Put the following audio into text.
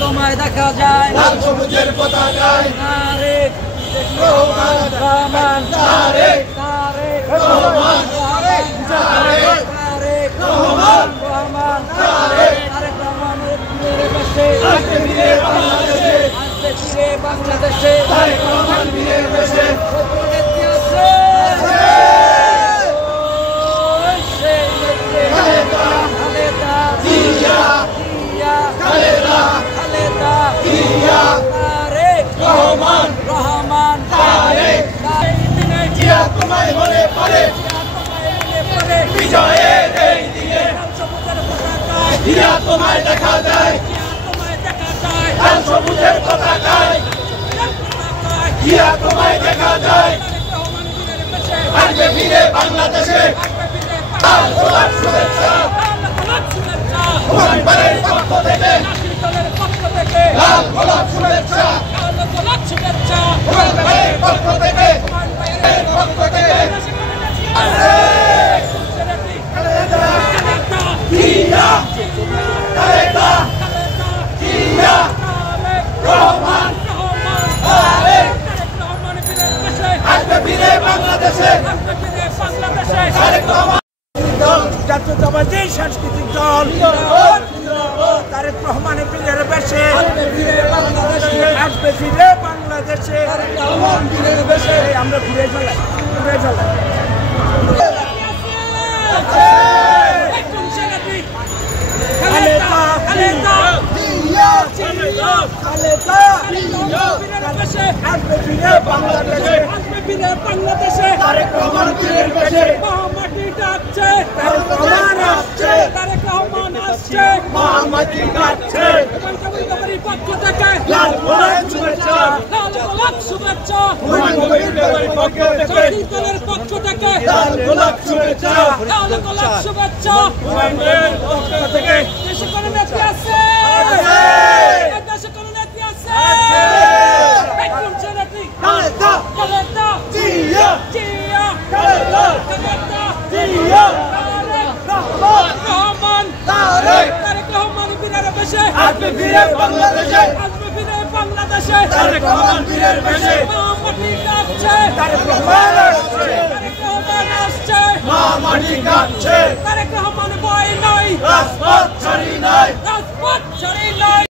তোমায় দেখা যায় লাল সবুজের পতাকায় তারেক রহমান তারেক তারেক রহমান তারেক তারেক তারেক রহমান রহমান তারেক তারেক রহমানের বীরের বেশে আসবে ফিরে বাংলাদেশে আসবে ফিরে বাংলাদেশে তারেক রহমান বীরের বেশে নেত্রী আছে সেই নেত্রী খালেদা খালেদা জিয়া জিয়া খালেদা খালেদা জিয়া তারেক রহমান রহমান তারেক দিনে জিয়া তোমায় মনে পড়ে পরে বিজয়ের এই দিনে সবুজের পতাকায় জিয়া তোমায় দেখা যায় তোমায় দেখা যায় লাল সবুজের পতাকায় পতাকায় জিয়া তোমায় দেখা যায় রহমান বীরের বেশে আসবে ফিরে বাংলাদেশে লাল গোলাপ শুভেচ্ছা হুমায়ুনের পক্ষ থেকে লাল গোলাপ শুভেচ্ছা হুমায়ুনের পক্ষ থেকে জিয়া খালেদা জিয়া রহমান তারেক আসবে ফিরে বাংলাদেশে তারেক রহমান জাতীয়তাবাদী সাংস্কৃতিক দল তারেক রহমানের বীরের বেশে আসবে ফিরে বাংলাদেশে আমরা ঘুরে চলাই বাংলাদেশে তারেক রহমান বীরের বেশে মাটি ডাকছে তারেক রহমান আসছে মহামাটি কাটছে পক্ষ থেকে লাল গোলাপ শুভেচ্ছা লাল গোলাপ শুভেচ্ছা হুমায়ুনের পক্ষ থেকে দলের পক্ষ থেকে লাল গোলাপ শুভেচ্ছা লাল গোলাপ শুভেচ্ছা হুমায়ুনের পক্ষ থেকে দেশে কোনো নেত্রী আছে দেশে কোনো নেত্রী আছে একদম নেত্রী খালেদা খালেদা জিয়া জিয়া খালেদা খালেদা জিয়া রহমান তারেক তারেক রহমান বীরের বেশে আসবে ফিরে বাংলাদেশে আসবে ফিরে বাংলাদেশে তারেক রহমান বীরের বেশে মাটি ডাকছে তারেক রহমান আসছে তারেক রহমান আসছে মহামাটি কাটছে তারেক রহমান ভয় নাই রাজপথ ছাড়ি নাই রাজপথ ছাড়ি নাই